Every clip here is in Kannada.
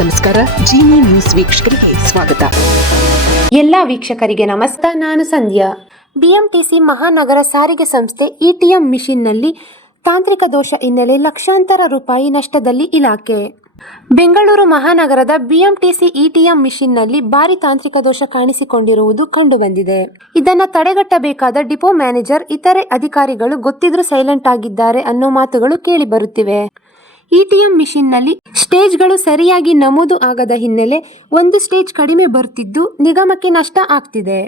ನಮಸ್ಕಾರ. ಜಿನಿ ನ್ಯೂಸ್ ವೀಕ್ಷಕರಿಗೆ ಸ್ವಾಗತ. ಎಲ್ಲ ವೀಕ್ಷಕರಿಗೆ ನಮಸ್ಕಾರ. ನಾನು ಸಂಧ್ಯಾ. ಬಿಎಂಟಿಸಿ ಮಹಾನಗರ ಸಾರಿಗೆ ಸಂಸ್ಥೆ ಇಟಿಎಂ ಮಿಷನ್ನಲ್ಲಿ ತಾಂತ್ರಿಕ ದೋಷ ಹಿನ್ನೆಲೆ ಲಕ್ಷಾಂತರ ರೂಪಾಯಿ ನಷ್ಟದಲ್ಲಿ ಇಲಾಖೆ. ಬೆಂಗಳೂರು ಮಹಾನಗರದ ಬಿಎಂಟಿಸಿ ಇಟಿಎಂ ಮಿಷನ್ನಲ್ಲಿ ಭಾರಿ ತಾಂತ್ರಿಕ ದೋಷ ಕಾಣಿಸಿಕೊಂಡಿರುವುದು ಕಂಡುಬಂದಿದೆ. ಇದನ್ನು ತಡೆಗಟ್ಟಬೇಕಾದ ಡಿಪೋ ಮ್ಯಾನೇಜರ್, ಇತರೆ ಅಧಿಕಾರಿಗಳು ಗೊತ್ತಿದ್ರೂ ಸೈಲೆಂಟ್ ಆಗಿದ್ದಾರೆ ಅನ್ನೋ ಮಾತುಗಳು ಕೇಳಿ ಬರುತ್ತಿವೆ. ಇಟಿಎಂ ಮಿಷನ್ನಲ್ಲಿ ಸ್ಟೇಜ್ಗಳು ಸರಿಯಾಗಿ ನಮೂದು ಆಗದ ಹಿನ್ನೆಲೆ ಒಂದು ಸ್ಟೇಜ್ ಕಡಿಮೆ ಬರುತ್ತಿದ್ದು ನಿಗಮಕ್ಕೆ ನಷ್ಟ ಆಗ್ತಿದೆ.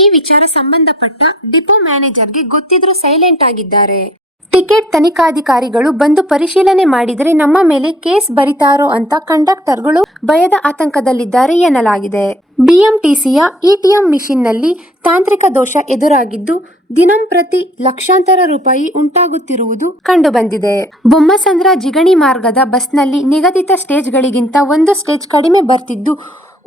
ಈ ವಿಚಾರ ಸಂಬಂಧಪಟ್ಟ ಡಿಪೋ ಮ್ಯಾನೇಜರ್ಗೆ ಗೊತ್ತಿದ್ರೂ ಸೈಲೆಂಟ್ ಆಗಿದ್ದಾರೆ. ಟಿಕೆಟ್ ತನಿಖಾಧಿಕಾರಿಗಳು ಬಂದು ಪರಿಶೀಲನೆ ಮಾಡಿದರೆ ನಮ್ಮ ಮೇಲೆ ಕೇಸ್ ಬರಿತಾರೋ ಅಂತ ಕಂಡಕ್ಟರ್ಗಳು ಭಯದ ಆತಂಕದಲ್ಲಿದ್ದಾರೆ ಎನ್ನಲಾಗಿದೆ. ಬಿಎಂಟಿಸಿಯ ಇಟಿಎಂ ಮಿಷನ್ನಲ್ಲಿ ತಾಂತ್ರಿಕ ದೋಷ ಎದುರಾಗಿದ್ದು ದಿನಂಪ್ರತಿ ಲಕ್ಷಾಂತರ ರೂಪಾಯಿ ಉಂಟಾಗುತ್ತಿರುವುದು ಕಂಡುಬಂದಿದೆ. ಬೊಮ್ಮಸಂದ್ರ ಜಿಗಣಿ ಮಾರ್ಗದ ಬಸ್ನಲ್ಲಿ ನಿಗದಿತ ಸ್ಟೇಜ್ಗಳಿಗಿಂತ ಒಂದು ಸ್ಟೇಜ್ ಕಡಿಮೆ ಬರ್ತಿದ್ದು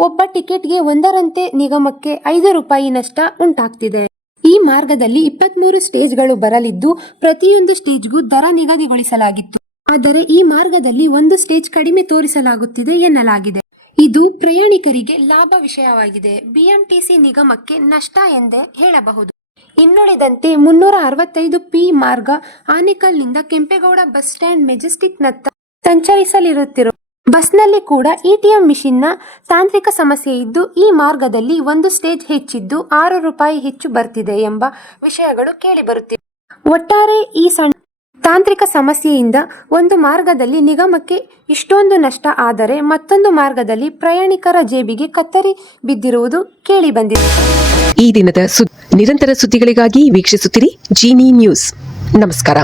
ಒಬ್ಬ ಟಿಕೆಟ್ಗೆ ಒಂದರಂತೆ ನಿಗಮಕ್ಕೆ 5 ರೂಪಾಯಿ ನಷ್ಟ ಉಂಟಾಗ್ತಿದೆ. ಈ ಮಾರ್ಗದಲ್ಲಿ 23 ಸ್ಟೇಜ್ಗಳು ಬರಲಿದ್ದು ಪ್ರತಿಯೊಂದು ಸ್ಟೇಜ್ಗೂ ದರ ನಿಗದಿಗೊಳಿಸಲಾಗಿತ್ತು. ಆದರೆ ಈ ಮಾರ್ಗದಲ್ಲಿ ಒಂದು ಸ್ಟೇಜ್ ಕಡಿಮೆ ತೋರಿಸಲಾಗುತ್ತಿದೆ ಎನ್ನಲಾಗಿದೆ. ಇದು ಪ್ರಯಾಣಿಕರಿಗೆ ಲಾಭ ವಿಷಯವಾಗಿದೆ. ಬಿಎಂಟಿಸಿ ನಿಗಮಕ್ಕೆ ನಷ್ಟ ಎಂದೇ ಹೇಳಬಹುದು. ಇನ್ನುಳಿದಂತೆ 365 ಪಿ ಮಾರ್ಗ ಆನೇಕಲ್ನಿಂದ ಕೆಂಪೇಗೌಡ ಬಸ್ ಸ್ಟ್ಯಾಂಡ್ ಮೆಜೆಸ್ಟಿಕ್ನತ್ತ ಸಂಚರಿಸಲಿರುತ್ತಿರುವ ಬಸ್ನಲ್ಲಿ ಕೂಡ ಇಟಿಎಂ ಮಿಷನ್ನ ತಾಂತ್ರಿಕ ಸಮಸ್ಯೆ ಇದ್ದು ಈ ಮಾರ್ಗದಲ್ಲಿ ಒಂದು ಸ್ಟೇಜ್ ಹೆಚ್ಚಿದ್ದು 6 ರೂಪಾಯಿ ಹೆಚ್ಚು ಬರ್ತಿದೆ ಎಂಬ ವಿಷಯಗಳು ಕೇಳಿಬರುತ್ತಿವೆ. ಒಟ್ಟಾರೆ ಈ ಸಣ್ಣ ತಾಂತ್ರಿಕ ಸಮಸ್ಯೆಯಿಂದ ಒಂದು ಮಾರ್ಗದಲ್ಲಿ ನಿಗಮಕ್ಕೆ ಇಷ್ಟೊಂದು ನಷ್ಟ ಆದರೆ ಮತ್ತೊಂದು ಮಾರ್ಗದಲ್ಲಿ ಪ್ರಯಾಣಿಕರ ಜೇಬಿಗೆ ಕತ್ತರಿ ಬಿದ್ದಿರುವುದು ಕೇಳಿಬಂದಿದೆ. ಈ ದಿನದ ನಿರಂತರ ಸುದ್ದಿಗಳಿಗಾಗಿ ವೀಕ್ಷಿಸುತ್ತಿರಿ ಜಿನಿ ನ್ಯೂಸ್. ನಮಸ್ಕಾರ.